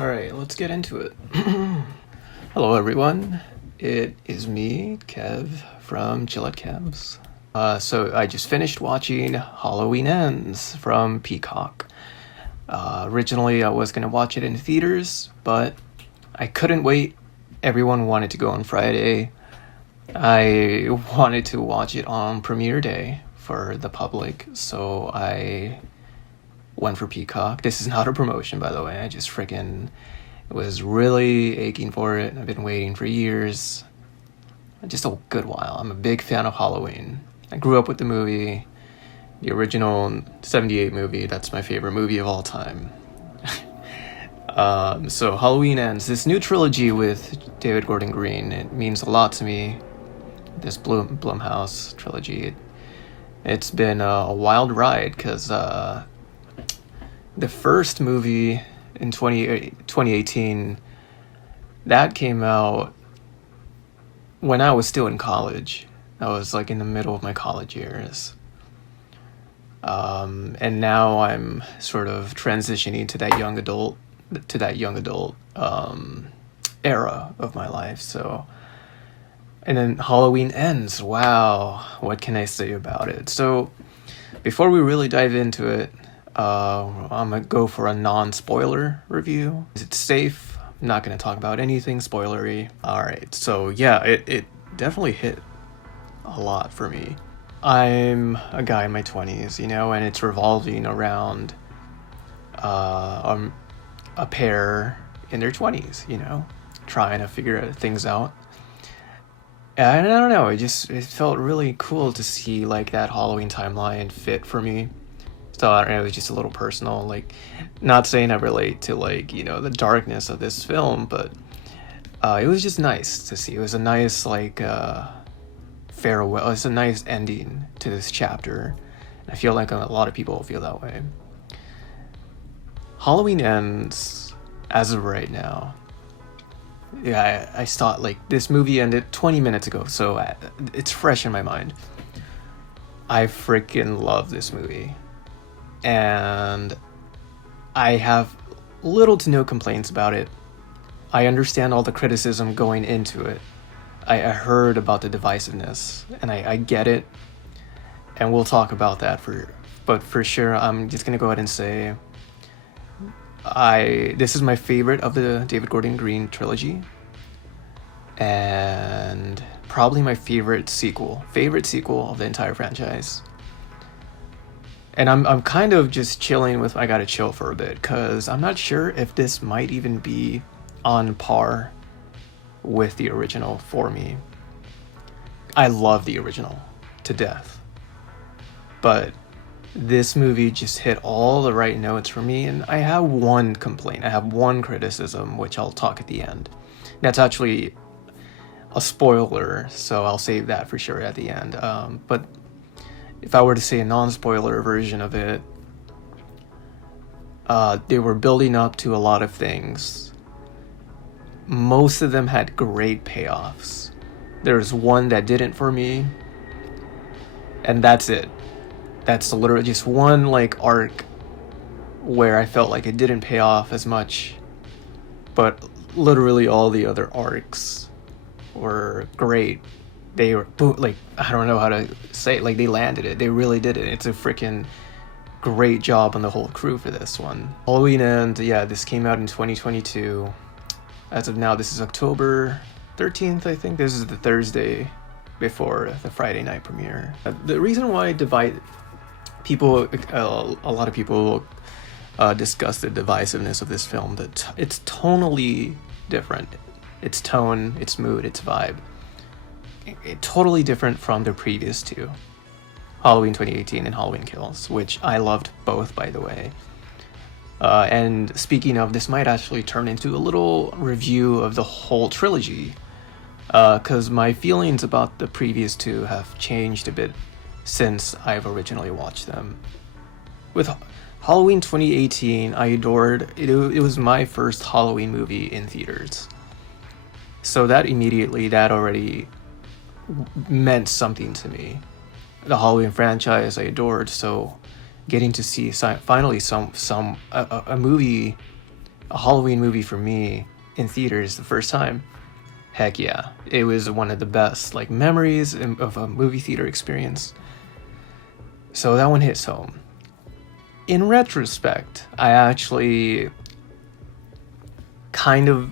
All right, let's get into it. Hello, everyone. It is me, Kev, from Gillette Kevs. So I just finished watching Halloween Ends from Peacock. Originally, I was going to watch it in theaters, but I couldn't wait. Everyone wanted to go on Friday. I wanted to watch it on premiere day for the public, so I went for Peacock. This is not a promotion, by the way. I just freaking was really aching for it. I've been waiting for years. Just a good while. I'm a big fan of Halloween. I grew up with the movie, the original 78 movie. That's my favorite movie of all time. So Halloween Ends. This new trilogy with David Gordon Green, it means a lot to me. This Blumhouse trilogy. It's been a wild ride because the first movie in 2018, that came out when I was still in college. I was like in the middle of my college years. And now I'm sort of transitioning to that young adult era of my life. So, and then Halloween Ends. Wow, what can I say about it? So, before we really dive into it, I'm gonna go for a non-spoiler review. Is it safe? I'm not gonna talk about anything spoilery. All right, so yeah, it definitely hit a lot for me. I'm a guy in my 20s, and it's revolving around a pair in their 20s, trying to figure things out. And I don't know, it felt really cool to see like that Halloween timeline fit for me. So I don't know, it was just a little personal, like, not saying I relate to like, the darkness of this film, but it was just nice to see. It was a nice like farewell. It's a nice ending to this chapter. I feel like a lot of people feel that way. Halloween Ends, as of right now. Yeah, I thought like this movie ended 20 minutes ago, so it's fresh in my mind. I freaking love this movie. And I have little to no complaints about it. I understand all the criticism going into it. I heard about the divisiveness, and I get it. And we'll talk about that but for sure, I'm just gonna go ahead and say this is my favorite of the David Gordon Green trilogy, and probably my favorite sequel of the entire franchise. And I'm kind of just chilling with I gotta chill for a bit, because I'm not sure if this might even be on par with the original for me. I love the original to death, but this movie just hit all the right notes for me, and I have one complaint. I have one criticism, which I'll talk at the end. That's actually a spoiler, so I'll save that for sure at the end. But if I were to say a non-spoiler version of it, they were building up to a lot of things. Most of them had great payoffs. There's one that didn't for me, and that's it. That's literally just one like arc where I felt like it didn't pay off as much, but literally all the other arcs were great. They were like, I don't know how to say it, like they landed it. They really did it. It's a freaking great job on the whole crew for this one. Halloween End, yeah, this came out in 2022. As of now, this is October 13th, I think. This is the Thursday before the Friday night premiere. The reason why a lot of people discuss the divisiveness of this film, that it's tonally different. Its tone, its mood, its vibe. Totally different from the previous two, Halloween 2018 and Halloween Kills, which I loved both, by the way. And speaking of, this might actually turn into a little review of the whole trilogy, because my feelings about the previous two have changed a bit since I've originally watched them. With Halloween 2018, I adored it. It was my first Halloween movie in theaters, so that already meant something to me. The Halloween franchise I adored, so getting to see finally a movie a Halloween movie for me in theaters the first time, heck yeah, it was one of the best like memories of a movie theater experience. So that one hits home. In retrospect, I actually kind of,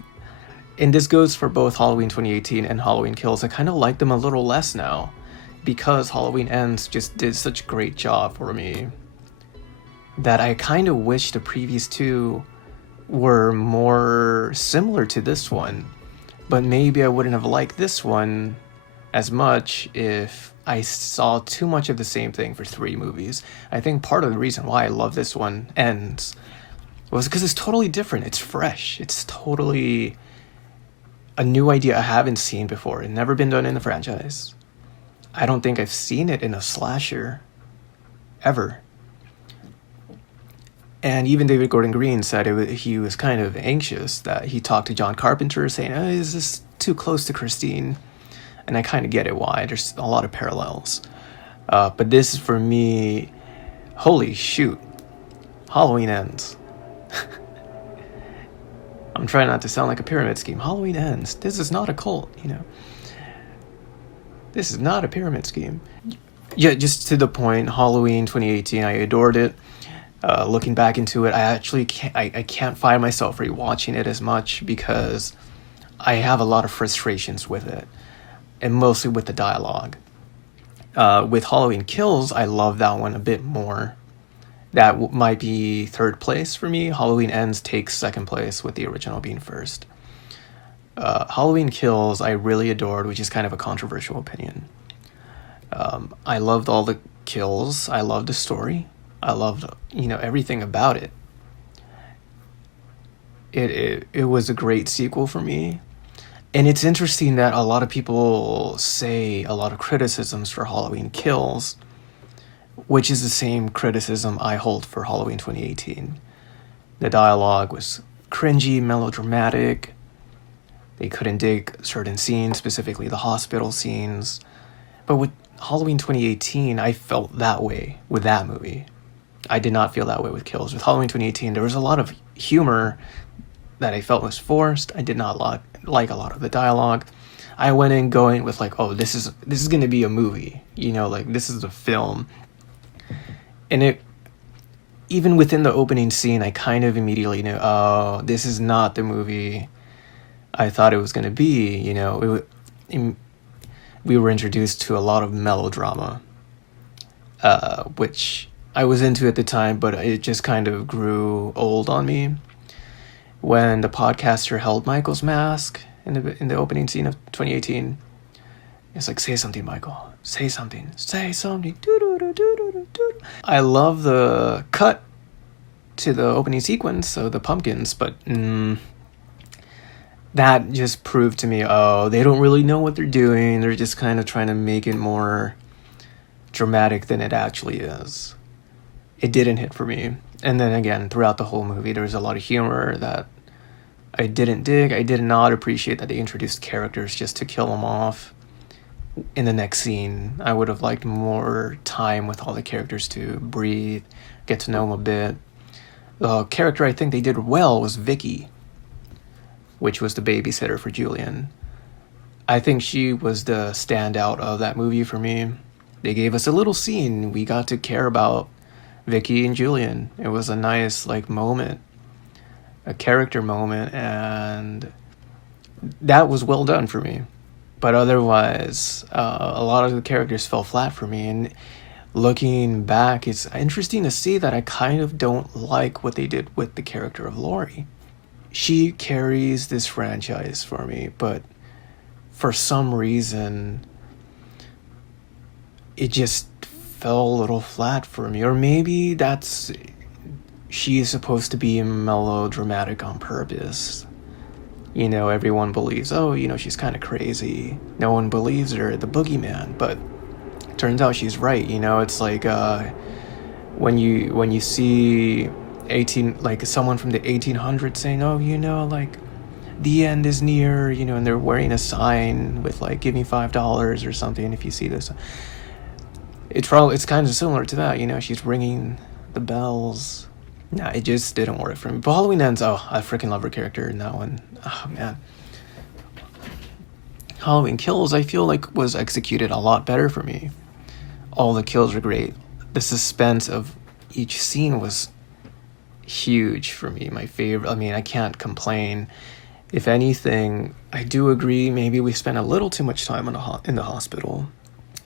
and this goes for both Halloween 2018 and Halloween Kills, I kind of like them a little less now because Halloween Ends just did such a great job for me that I kind of wish the previous two were more similar to this one, but maybe I wouldn't have liked this one as much if I saw too much of the same thing for 3 movies. I think part of the reason why I love this one Ends was because it's totally different. It's fresh. It's totally a new idea I haven't seen before. It's never been done in the franchise. I don't think I've seen it in a slasher ever. And even David Gordon Green said he was kind of anxious that he talked to John Carpenter saying, is this too close to Christine? And I kind of get it why. There's a lot of parallels. But this, for me, holy shoot. Halloween Ends. I'm trying not to sound like a pyramid scheme. Halloween Ends. This is not a cult, you know. This is not a pyramid scheme. Yeah, just to the point, Halloween 2018, I adored it. Looking back into it, I can't find myself rewatching it as much because I have a lot of frustrations with it, and mostly with the dialogue. With Halloween Kills, I love that one a bit more. That might be third place for me. Halloween Ends takes second place, with the original being first. Halloween Kills I really adored, which is kind of a controversial opinion. I loved all the kills. I loved the story. I loved, everything about it. It was a great sequel for me. And it's interesting that a lot of people say a lot of criticisms for Halloween Kills, which is the same criticism I hold for Halloween 2018. The dialogue was cringy, melodramatic. They couldn't dig certain scenes, specifically the hospital scenes. But with Halloween 2018, I felt that way with that movie. I did not feel that way with Kills. With Halloween 2018, there was a lot of humor that I felt was forced. I did not like a lot of the dialogue. I went in going with like, oh, this is going to be a movie. This is a film. And it, even within the opening scene, I kind of immediately knew, oh, this is not the movie I thought it was going to be. We were introduced to a lot of melodrama, which I was into at the time, but it just kind of grew old on me. When the podcaster held Michael's mask in the opening scene of 2018, it's like, say something, Michael. Say something. Say something. I love the cut to the opening sequence, so the pumpkins, but that just proved to me, oh, they don't really know what they're doing. They're just kind of trying to make it more dramatic than it actually is. It didn't hit for me. And then again, throughout the whole movie, there was a lot of humor that I didn't dig. I did not appreciate that they introduced characters just to kill them off in the next scene. I would have liked more time with all the characters to breathe, get to know them a bit. The character I think they did well was Vicky, which was the babysitter for Julian. I think she was the standout of that movie for me. They gave us a little scene. We got to care about Vicky and Julian. It was a nice moment, a character moment, and that was well done for me. But otherwise, a lot of the characters fell flat for me. And looking back, it's interesting to see that I kind of don't like what they did with the character of Laurie. She carries this franchise for me, but for some reason, it just fell a little flat for me. Or maybe she is supposed to be melodramatic on purpose. Everyone believes, she's kind of crazy. No one believes her, the boogeyman. But turns out she's right. It's like when you see someone from the 1800s saying, the end is near, and they're wearing a sign with give me $5 or something if you see this. It's kind of similar to that. She's ringing the bells Nah, it just didn't work for me. But Halloween Ends, oh, I freaking love her character in that one. Oh, man. Halloween Kills, I feel like was executed a lot better for me. All the kills were great. The suspense of each scene was huge for me. My favorite, I mean, I can't complain. If anything, I do agree, maybe we spent a little too much time in the hospital.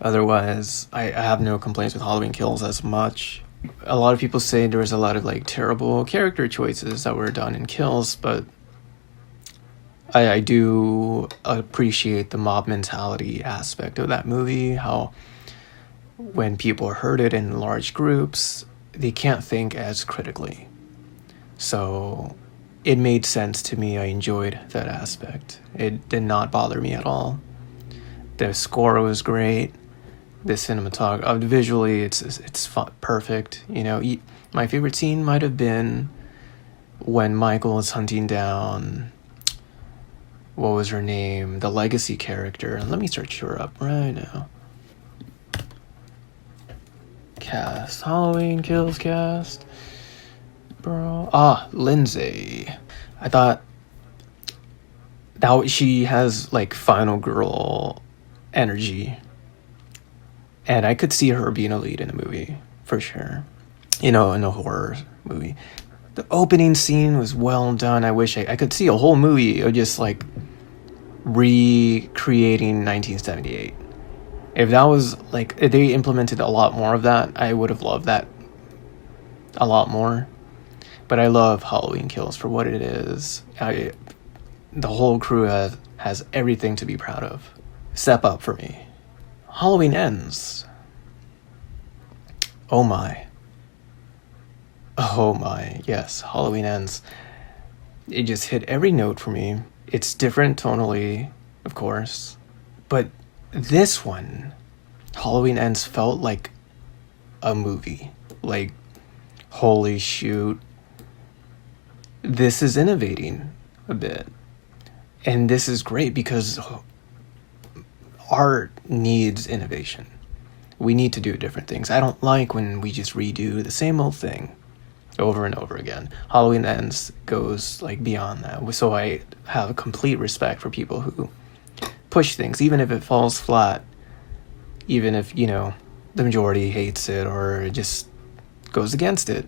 Otherwise, I have no complaints with Halloween Kills as much. A lot of people say there was a lot of like terrible character choices that were done in Kills, but I do appreciate the mob mentality aspect of that movie, how when people are herded in large groups, they can't think as critically. So it made sense to me. I enjoyed that aspect. It did not bother me at all. The score was great. The cinematography, visually, it's perfect. You know, my favorite scene might have been when Michael is hunting down, what was her name, the legacy character. And let me search her up right now. Cast, Halloween Kills cast, bro. Lindsay. I thought that she has like final girl energy. And I could see her being a lead in a movie, for sure. You know, in a horror movie. The opening scene was well done. I wish I could see a whole movie of just, like, recreating 1978. If that was, like, if they implemented a lot more of that, I would have loved that a lot more. But I love Halloween Kills for what it is. The whole crew has everything to be proud of. Step up for me. Halloween Ends. Oh my. Oh my. Yes, Halloween Ends. It just hit every note for me. It's different tonally, of course. But this one, Halloween Ends, felt like a movie. Like, holy shoot. This is innovating a bit. And this is great because art needs innovation. We need to do different things. I don't like when we just redo the same old thing over and over again. Halloween Ends goes like beyond that. So I have a complete respect for people who push things, even if it falls flat, even if, you know, the majority hates it or it just goes against it.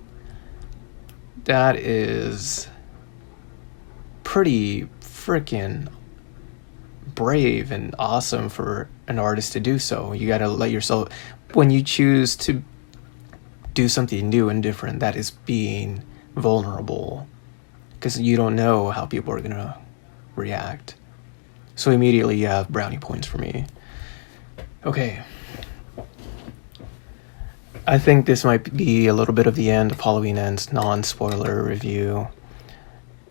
That is pretty freaking brave and awesome for an artist to do so. You gotta let yourself, when you choose to do something new and different, that is being vulnerable, because you don't know how people are gonna react. So immediately you have brownie points for me. Okay, I think this might be a little bit of the end of Halloween Ends non-spoiler review.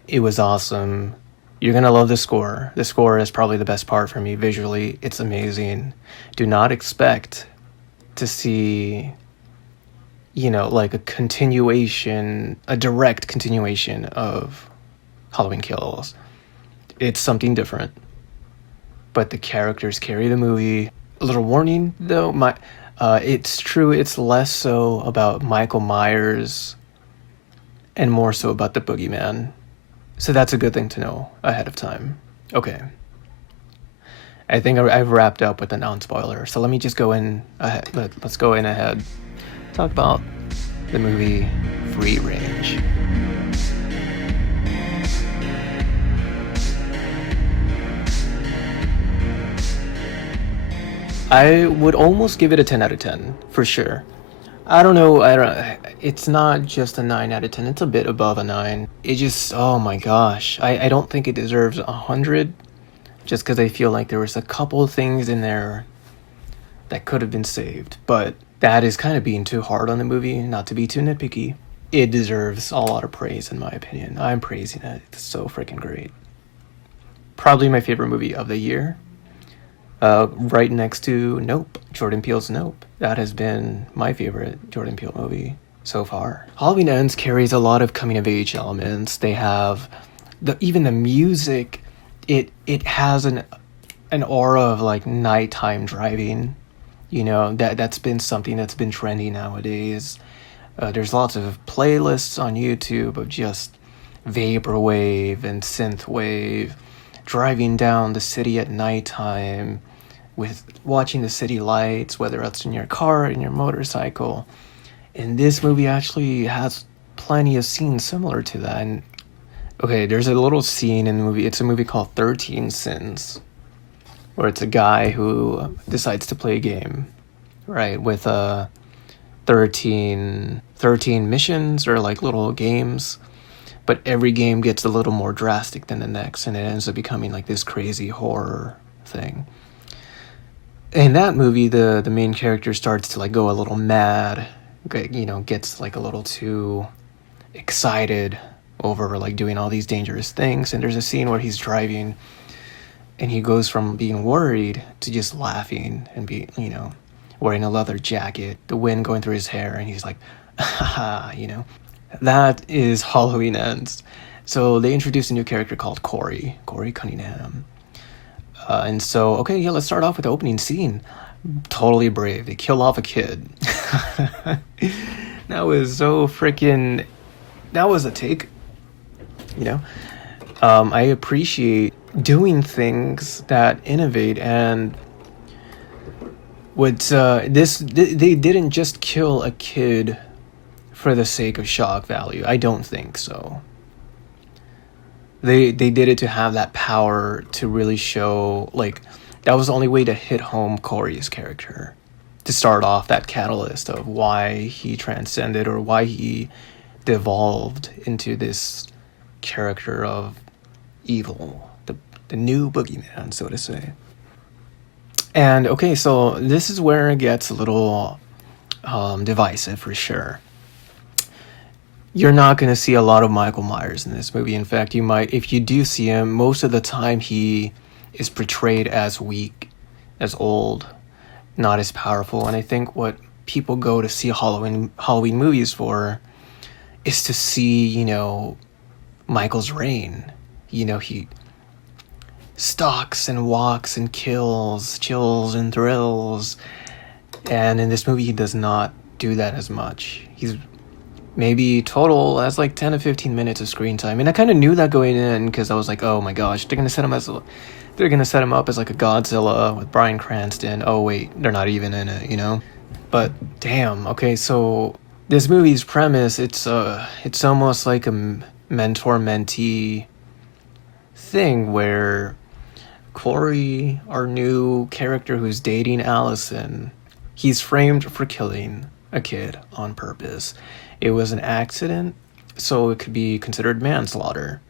It was awesome. You're going to love the score. The score is probably the best part for me. Visually, it's amazing. Do not expect to see, you know, like a direct continuation of Halloween Kills. It's something different. But the characters carry the movie. A little warning, though. It's true, it's less so about Michael Myers and more so about the boogeyman. So that's a good thing to know ahead of time. Okay. I think I've wrapped up with the non-spoiler. So let me just go in ahead. Let's go in ahead. Talk about the movie Free Range. I would almost give it a 10 out of 10, for sure. I don't know, it's not just a 9 out of 10, it's a bit above a 9. It just, oh my gosh, I don't think it deserves 100, just because I feel like there was a couple of things in there that could have been saved, but that is kind of being too hard on the movie, not to be too nitpicky. It deserves a lot of praise, in my opinion. I'm praising it, it's so freaking great. Probably my favorite movie of the year. Right next to Nope, Jordan Peele's Nope. That has been my favorite Jordan Peele movie so far. Halloween Ends carries a lot of coming-of-age elements. They have even the music. It has an aura of like nighttime driving. You know, that's been something that's been trendy nowadays. There's lots of playlists on YouTube of just vaporwave and synthwave, driving down the city at nighttime, with watching the city lights, whether it's in your car, in your motorcycle. And this movie actually has plenty of scenes similar to that. And okay, there's a little scene in the movie. It's a movie called 13 Sins, where it's a guy who decides to play a game, right, with 13 missions, or like little games, but every game gets a little more drastic than the next, and it ends up becoming like this crazy horror thing. In that movie, the main character starts to like go a little mad, gets like a little too excited over like doing all these dangerous things. And there's a scene where he's driving and he goes from being worried to just laughing and wearing a leather jacket, the wind going through his hair, and he's like, haha. That is Halloween Ends. So they introduced a new character called Corey Cunningham. And so, okay, yeah, let's start off with the opening scene. Totally brave. They kill off a kid. That was so freaking... That was a take. I appreciate doing things that innovate, and they didn't just kill a kid for the sake of shock value. I don't think so. They did it to have that power to really show, like, that was the only way to hit home Corey's character, to start off that catalyst of why he transcended, or why he devolved into this character of evil, the new boogeyman, so to say. And okay, so this is where it gets a little divisive for sure. You're not going to see a lot of Michael Myers in this movie. In fact, you might, if you do see him, most of the time he is portrayed as weak, as old, not as powerful. And I think what people go to see Halloween movies for is to see, Michael's reign. He stalks and walks and kills, chills and thrills. And in this movie, he does not do that as much. He's maybe total has like 10 to 15 minutes of screen time. And I kind of knew that going in, because I was like, oh my gosh, they're going to set him up as like a Godzilla with Bryan Cranston. Oh wait, they're not even in it, But damn, okay, so this movie's premise, it's almost like a mentor-mentee thing where Corey, our new character who's dating Allison, he's framed for killing a kid on purpose. It was an accident, so it could be considered manslaughter.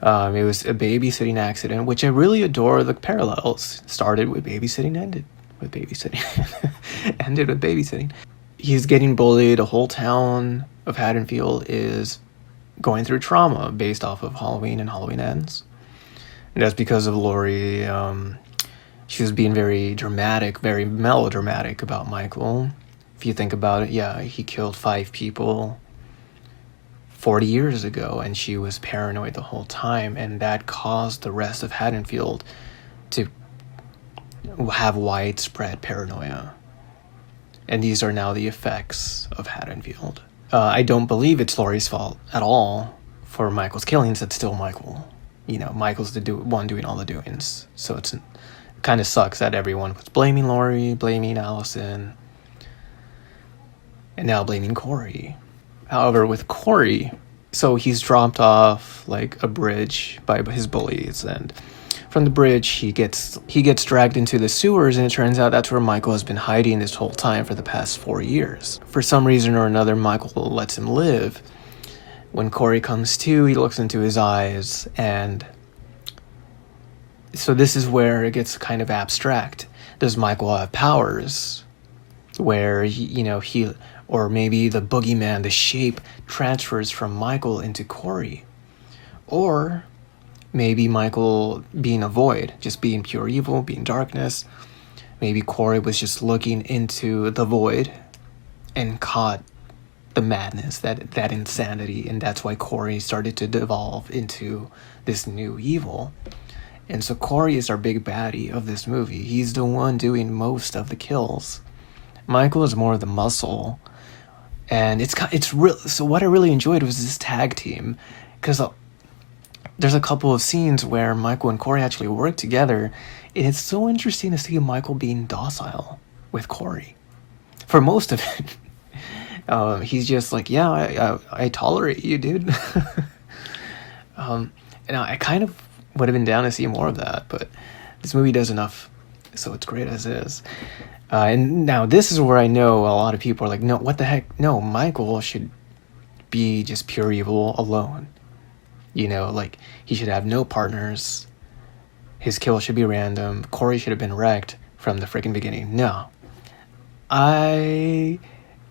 It was a babysitting accident, which I really adore the parallels. Started with babysitting, ended with babysitting. Ended with babysitting. He's getting bullied. The whole town of Haddonfield is going through trauma based off of Halloween and Halloween Ends. And that's because of Laurie. She was being very dramatic, very melodramatic about Michael. If you think about it, yeah, he killed 5 people 40 years ago, and she was paranoid the whole time, and that caused the rest of Haddonfield to have widespread paranoia. And these are now the effects of Haddonfield. I don't believe it's Laurie's fault at all for Michael's killings. It's still Michael. Michael's the one doing all the doings. So it kind of sucks that everyone was blaming Laurie, blaming Allison, and now blaming Corey. However, with Corey, so he's dropped off like a bridge by his bullies, and from the bridge he gets dragged into the sewers, and it turns out that's where Michael has been hiding this whole time for the past 4 years. For some reason or another, Michael lets him live. When Corey comes to, he looks into his eyes, and so this is where it gets kind of abstract. Does Michael have powers where he or maybe the boogeyman, the shape, transfers from Michael into Corey? Or maybe Michael being a void, just being pure evil, being darkness. Maybe Corey was just looking into the void and caught the madness, that insanity, and that's why Corey started to devolve into this new evil. And so Corey is our big baddie of this movie. He's the one doing most of the kills. Michael is more of the muscle, And it's real. So what I really enjoyed was this tag team, because there's a couple of scenes where Michael and Corey actually work together, and it's so interesting to see Michael being docile with Corey for most of it. He's just like, yeah, I tolerate you, dude. And I kind of would have been down to see more of that, but this movie does enough, so it's great as is. And now this is where I know a lot of people are like, no, what the heck? No, Michael should be just pure evil alone. You know, like, he should have no partners. His kill should be random. Corey should have been wrecked from the freaking beginning. No. I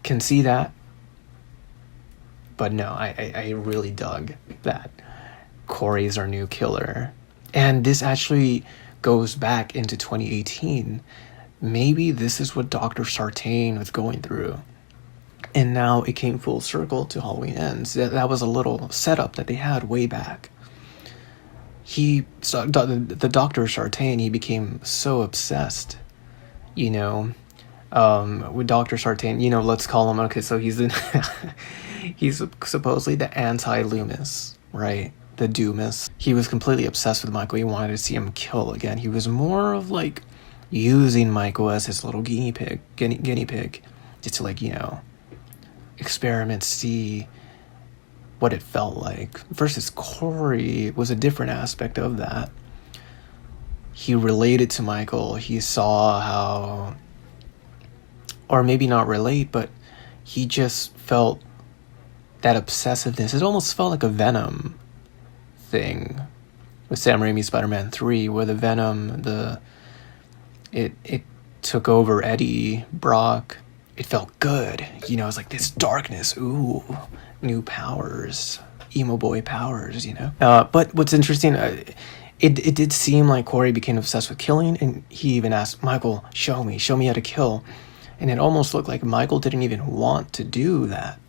can see that. But no, I really dug that Corey's our new killer. And this actually goes back into 2018. Maybe this is what Dr. Sartain was going through. And now it came full circle to Halloween Ends. That was a little setup that they had way back. The Dr. Sartain, he became so obsessed, you know, with Dr. Sartain, you know, let's call him, okay, so he's he's supposedly the anti-Loomis, right? The Doomis. He was completely obsessed with Michael. He wanted to see him kill again. He was more of like using Michael as his little guinea pig, just to, like, you know, experiment, see what it felt like. Versus Corey was a different aspect of that. He related to Michael. He saw how, or maybe not relate, but he just felt that obsessiveness. It almost felt like a Venom thing with Sam Raimi's Spider-Man 3, where the Venom, it took over Eddie Brock. It felt good. You know, it's like this darkness. Ooh, new powers. Emo boy powers, you know? But what's interesting, it did seem like Corey became obsessed with killing, and he even asked, Michael, show me how to kill. And it almost looked like Michael didn't even want to do that.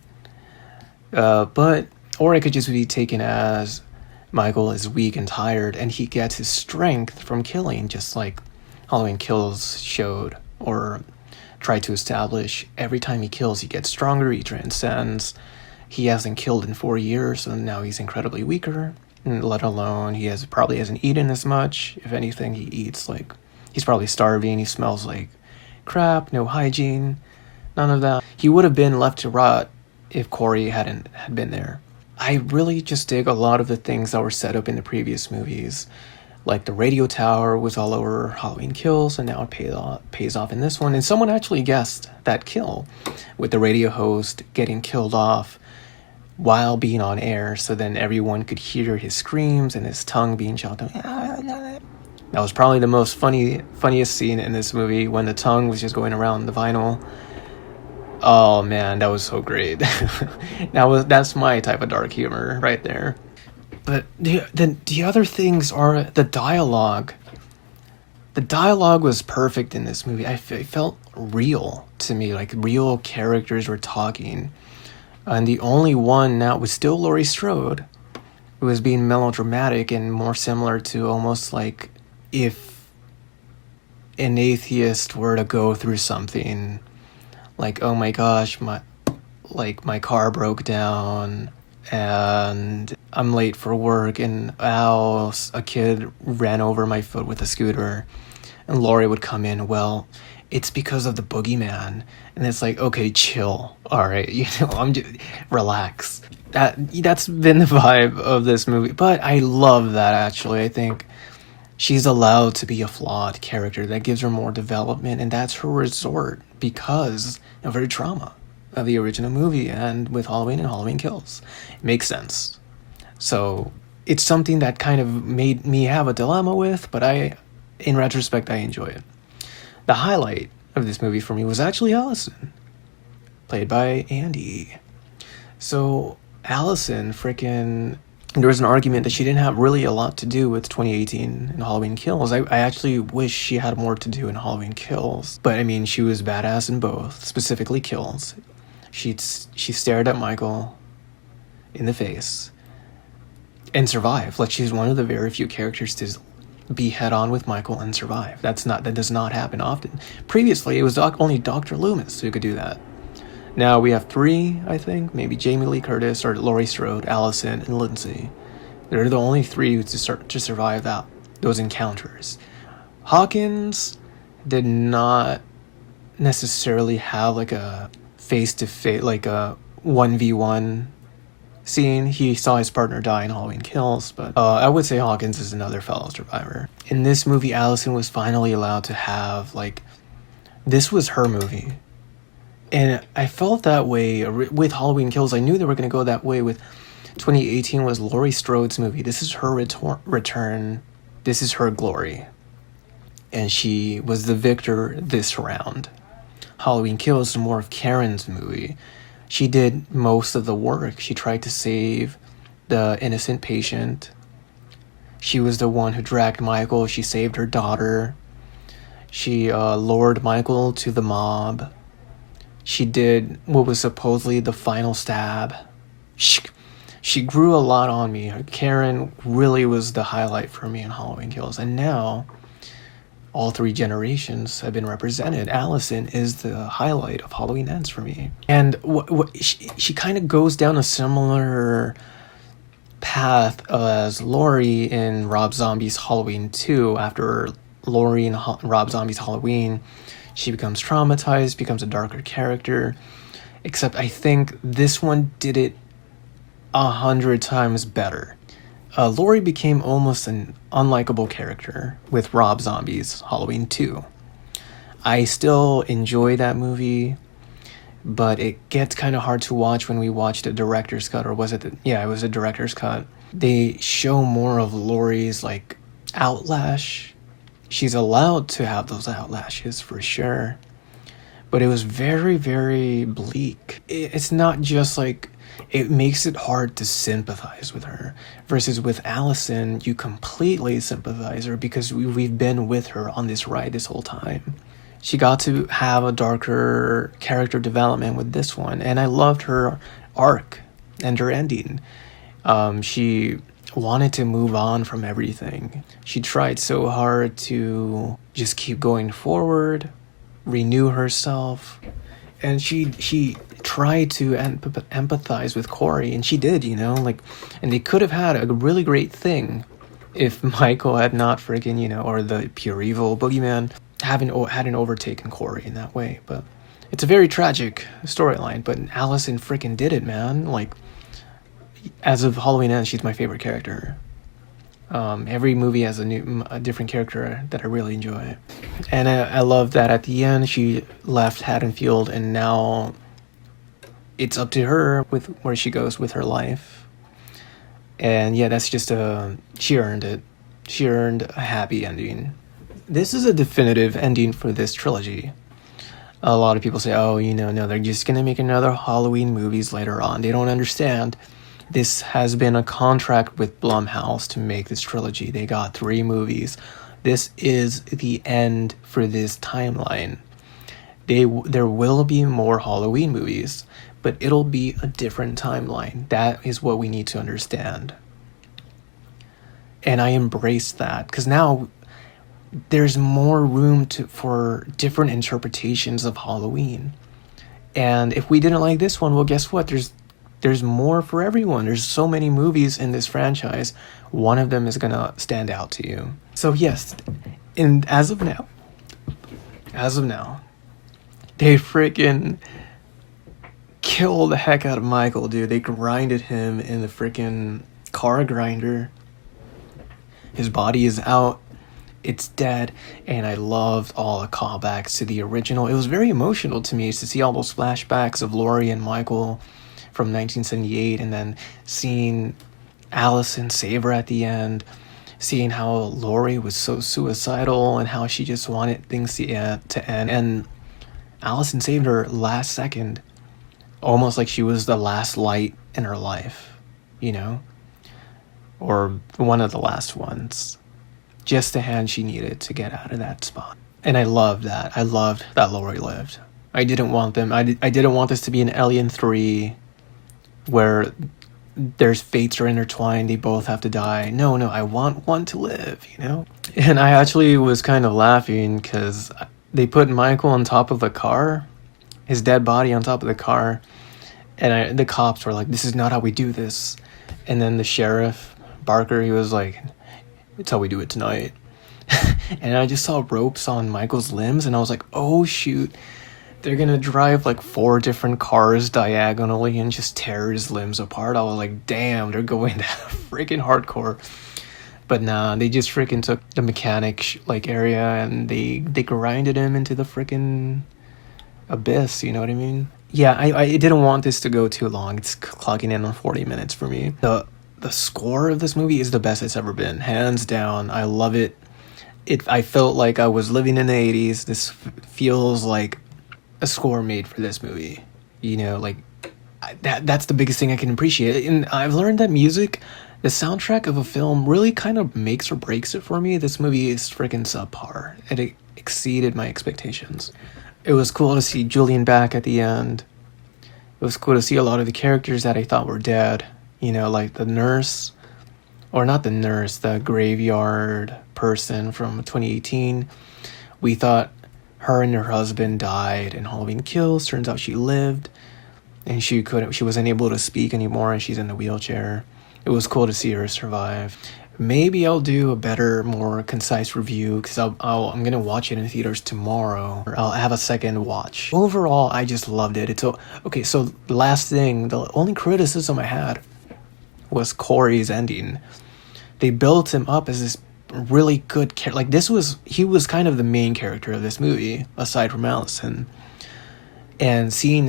Or it could just be taken as Michael is weak and tired, and he gets his strength from killing, just like Halloween Kills showed, or tried to establish. Every time he kills, he gets stronger, he transcends. He hasn't killed in 4 years, so now he's incredibly weaker, and let alone he probably hasn't eaten as much. If anything, he eats like, he's probably starving, he smells like crap, no hygiene, none of that. He would have been left to rot if Corey had been there. I really just dig a lot of the things that were set up in the previous movies. Like the radio tower was all over Halloween Kills, and now it pays off in this one. And someone actually guessed that kill, with the radio host getting killed off while being on air, so then everyone could hear his screams and his tongue being chopped out. That was probably the most funniest scene in this movie, when the tongue was just going around the vinyl. Oh man, that was so great. That's my type of dark humor right there. But the other things are the dialogue. The dialogue was perfect in this movie. It felt real to me, like real characters were talking. And the only one now was still Laurie Strode, who was being melodramatic and more similar to almost like if an atheist were to go through something, like, oh my gosh, my car broke down and I'm late for work, and ow, a kid ran over my foot with a scooter. And Laurie would come in, well, it's because of the boogeyman. And it's like, okay, chill. All right, you know, I'm just relax. That's been the vibe of this movie. But I love that, actually. I think she's allowed to be a flawed character. That gives her more development, and that's her resort because of her trauma of the original movie, and with Halloween and Halloween Kills. It makes sense. So it's something that kind of made me have a dilemma with, but in retrospect, I enjoy it. The highlight of this movie for me was actually Allison, played by Andi. So Allison, there was an argument that she didn't have really a lot to do with 2018 and Halloween Kills. I actually wish she had more to do in Halloween Kills. But I mean, she was badass in both, specifically Kills. She stared at Michael in the face and survived. Like, she's one of the very few characters to be head on with Michael and survive. That does not happen often. Previously, it was only Dr. Loomis who could do that. Now we have three, I think, maybe Jamie Lee Curtis or Laurie Strode, Allison, and Lindsay. They're the only three to survive those encounters. Hawkins did not necessarily have like a face-to-face, like a 1v1 scene. He saw his partner die in Halloween Kills, but I would say Hawkins is another fellow survivor. In this movie, Allison was finally allowed to have, like, this was her movie. And I felt that way with Halloween Kills. I knew they were going to go that way with 2018 was Laurie Strode's movie. This is her return. This is her glory. And she was the victor this round. Halloween Kills is more of Karen's movie. She did most of the work. She tried to save the innocent patient. She was the one who dragged Michael. She saved her daughter. She lured Michael to the mob. She did what was supposedly the final stab. She grew a lot on me. Karen really was the highlight for me in Halloween Kills. And now, all three generations have been represented. Allison is the highlight of Halloween Ends for me. And she kind of goes down a similar path as Laurie in Rob Zombie's Halloween 2. After Laurie in Rob Zombie's Halloween, she becomes traumatized, becomes a darker character. Except I think this one did it 100 times better. Laurie became almost an unlikable character with Rob Zombie's Halloween 2. I still enjoy that movie, but it gets kind of hard to watch when we watch the director's cut, or was it it was a director's cut. They show more of Laurie's, like, outlash. She's allowed to have those outlashes for sure, but it was very, very bleak. It's not just like, it makes it hard to sympathize with her. Versus with Allison, you completely sympathize her because we've been with her on this ride this whole time. She got to have a darker character development with this one, and I loved her arc and her ending. She wanted to move on from everything. She tried so hard to just keep going forward, renew herself, and she tried to empathize with Corey, and she did, and they could have had a really great thing if Michael had not freaking, or the pure evil boogeyman hadn't overtaken Corey in that way. But it's a very tragic storyline, but Allison freaking did it, man. Like, as of Halloween Ends, she's my favorite character. Every movie has a different character that I really enjoy. And I love that at the end she left Haddonfield, and now it's up to her with where she goes with her life. And yeah, that's just she earned it. She earned a happy ending. This is a definitive ending for this trilogy. A lot of people say, no, they're just gonna make another Halloween movies later on. They don't understand. This has been a contract with Blumhouse to make this trilogy. They got 3 movies. This is the end for this timeline. There will be more Halloween movies, but it'll be a different timeline. That is what we need to understand. And I embrace that, because now there's more room for different interpretations of Halloween. And if we didn't like this one, well, guess what? There's more for everyone. There's so many movies in this franchise. One of them is gonna stand out to you. So yes, and as of now, they freaking kill the heck out of Michael, dude. They grinded him in the freaking car grinder. His body is out. It's dead. And I loved all the callbacks to the original. It was very emotional to me to see all those flashbacks of Laurie and Michael from 1978, and then seeing Allison save her at the end, seeing how Laurie was so suicidal and how she just wanted things to end, and Allison saved her last second, almost like she was the last light in her life, or one of the last ones, just the hand she needed to get out of that spot. And I loved that. I loved that Laurie lived. I didn't want this to be an Alien 3 where their fates are intertwined, they both have to die. No, I want one to live, And I actually was kind of laughing because they put Michael on top of the car, his dead body on top of the car, and the cops were like, "This is not how we do this." And then the sheriff, Barker, he was like, "It's how we do it tonight." And I just saw ropes on Michael's limbs, and I was like, "Oh shoot, they're gonna drive like 4 different cars diagonally and just tear his limbs apart." I was like, "Damn, they're going that freaking hardcore." But nah, they just freaking took the mechanic like area and they grinded him into the freaking abyss. You know what I mean? Yeah, I didn't want this to go too long. It's clocking in on 40 minutes for me. The score of this movie is the best it's ever been, hands down. I love it. I felt like I was living in the 80s. This feels like a score made for this movie. You know, like that's the biggest thing I can appreciate. And I've learned that music, the soundtrack of a film, really kind of makes or breaks it for me. This movie is freaking subpar. It exceeded my expectations. It was cool to see Julian back at the end. It was cool to see a lot of the characters that I thought were dead. You know, like the nurse, or not the nurse, the graveyard person from 2018. We thought her and her husband died in Halloween Kills. Turns out she lived, and she wasn't able to speak anymore, and she's in the wheelchair. It was cool to see her survive. Maybe I'll do a better, more concise review, because I'm gonna watch it in theaters tomorrow. I'll have a second watch. Overall, I just loved it. Okay, so last thing, the only criticism I had was Corey's ending. They built him up as this really good character. Like, he was kind of the main character of this movie, aside from Allison. And seeing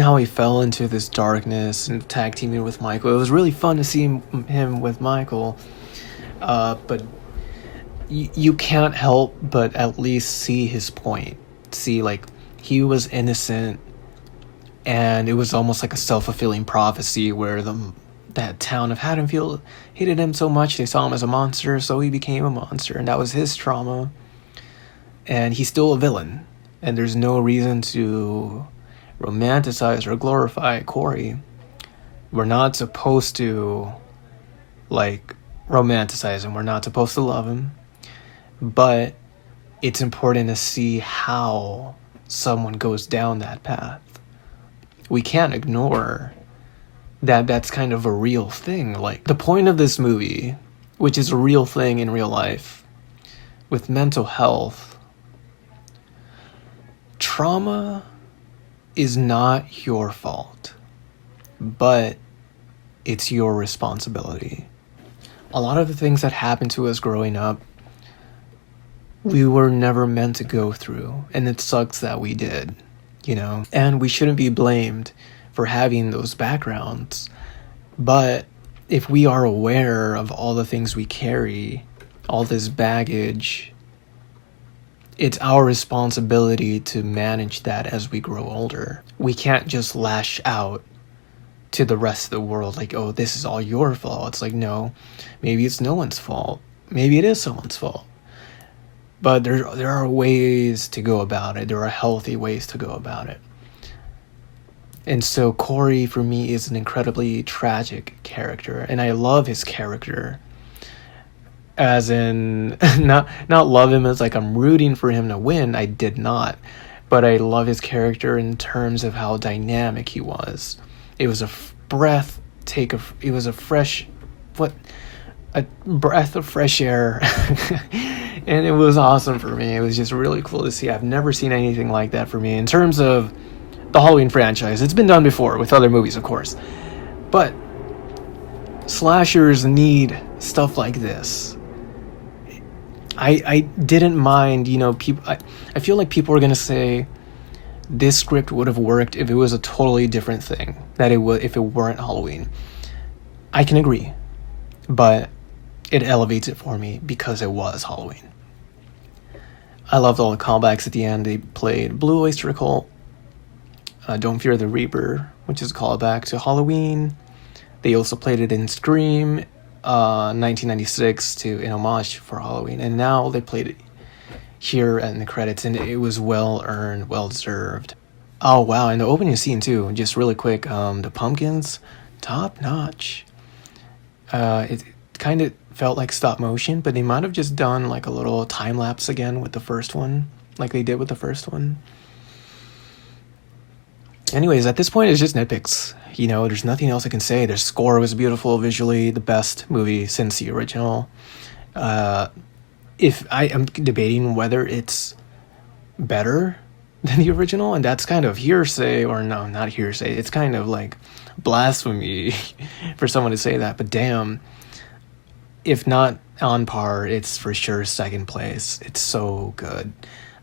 how he fell into this darkness and tag teaming with Michael. It was really fun to see him with Michael. But you can't help but at least see his point. See, like, he was innocent, and it was almost like a self-fulfilling prophecy where that town of Haddonfield hated him so much they saw him as a monster, so he became a monster, and that was his trauma. And he's still a villain, and there's no reason to romanticize or glorify Corey. We're not supposed to romanticize him. We're not supposed to love him. But it's important to see how someone goes down that path. We can't ignore that that's kind of a real thing. Like, the point of this movie, which is a real thing in real life, with mental health, trauma is not your fault, but it's your responsibility. A lot of the things that happened to us growing up, we were never meant to go through, and it sucks that we did, you know? And we shouldn't be blamed for having those backgrounds, but if we are aware of all the things we carry, all this baggage, it's our responsibility to manage that as we grow older. We can't just lash out to the rest of the world like, "Oh, this is all your fault." It's like, no, maybe it's no one's fault. Maybe it is someone's fault. But there are ways to go about it. There are healthy ways to go about it. And so Corey, for me, is an incredibly tragic character. And I love his character. As in, not love him as like I'm rooting for him to win. I did not. But I love his character in terms of how dynamic he was. It was a breath of fresh air. And it was awesome for me. It was just really cool to see. I've never seen anything like that for me. In terms of the Halloween franchise, it's been done before with other movies, of course. But slashers need stuff like this. I didn't mind, people. I feel like people are gonna say this script would have worked if it was a totally different thing. If it weren't Halloween. I can agree, but it elevates it for me because it was Halloween. I loved all the callbacks at the end. They played Blue Oyster Cult, Don't Fear the Reaper, which is a callback to Halloween. They also played it in Scream, 1996 in homage for Halloween, and now they played it here in the credits, and it was well earned, well deserved. Oh wow, and the opening scene too, just really quick, the pumpkins, top notch. It kind of felt like stop motion, but they might have just done like a little time lapse again with the first one, like they did with the first one. Anyways, at this point, it's just nitpicks. You know, there's nothing else I can say. The score was beautiful, visually the best movie since the original. If I am debating whether it's better than the original, and that's kind of hearsay, or no, not hearsay. It's kind of like blasphemy for someone to say that. But damn, if not on par, it's for sure second place. It's so good.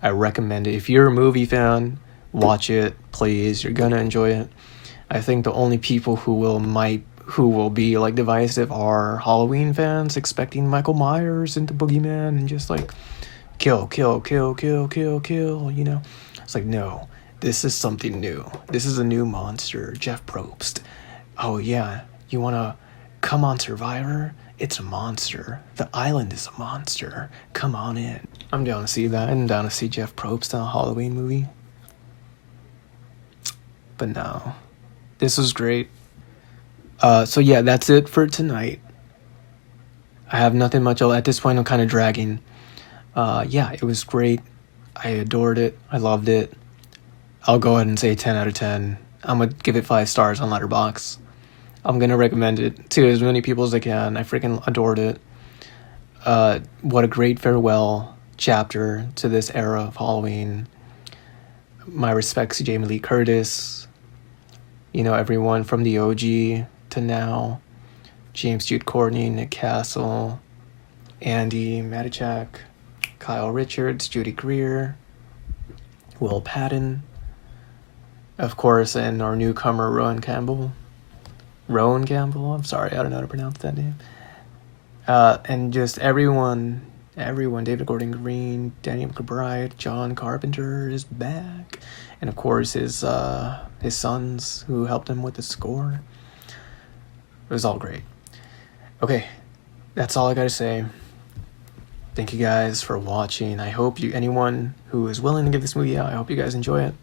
I recommend it. If you're a movie fan, watch it, please. You're gonna enjoy it. I think the only people who will be like divisive are Halloween fans expecting Michael Myers and the Boogeyman and just like kill, kill, kill, kill, kill, kill, you know? It's like, no, this is something new. This is a new monster, Jeff Probst. Oh yeah, you wanna come on Survivor? It's a monster. The island is a monster. Come on in. I'm down to see that. I'm down to see Jeff Probst in a Halloween movie. But no, this was great. So yeah, that's it for tonight. I have nothing much else. At this point, I'm kind of dragging. Yeah, it was great. I adored it. I loved it. I'll go ahead and say 10 out of 10. I'm going to give it 5 stars on Letterboxd. I'm going to recommend it to as many people as I can. I freaking adored it. What a great farewell chapter to this era of Halloween. My respects to Jamie Lee Curtis. You know, everyone from the OG to now. James Jude Courtney, Nick Castle, Andi Matichak, Kyle Richards, Judy Greer, Will Patton, of course, and our newcomer, Rohan Campbell. I'm sorry, I don't know how to pronounce that name. And just everyone, David Gordon Green, Danny McBride, John Carpenter is back. And of course, his sons who helped him with the score. It was all great. Okay, that's all I gotta say. Thank you guys for watching. I hope anyone who is willing to give this movie out, I hope you guys enjoy it.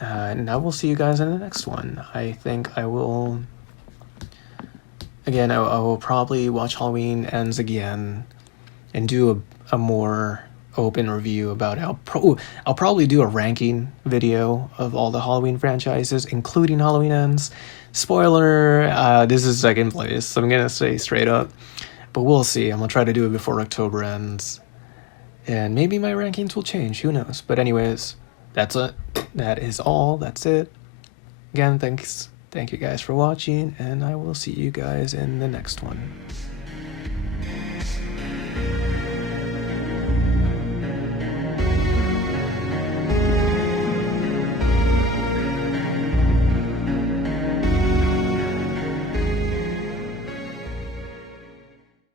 And I will see you guys in the next one. I think I will... Again, I will probably watch Halloween Ends again and do a more open review about how... I'll probably do a ranking video of all the Halloween franchises, including Halloween Ends. Spoiler, this is second place. I'm going to say straight up. But we'll see. I'm going to try to do it before October ends. And maybe my rankings will change. Who knows? But anyways, that's it. That is all. That's it. Again, thanks. Thank you guys for watching. And I will see you guys in the next one.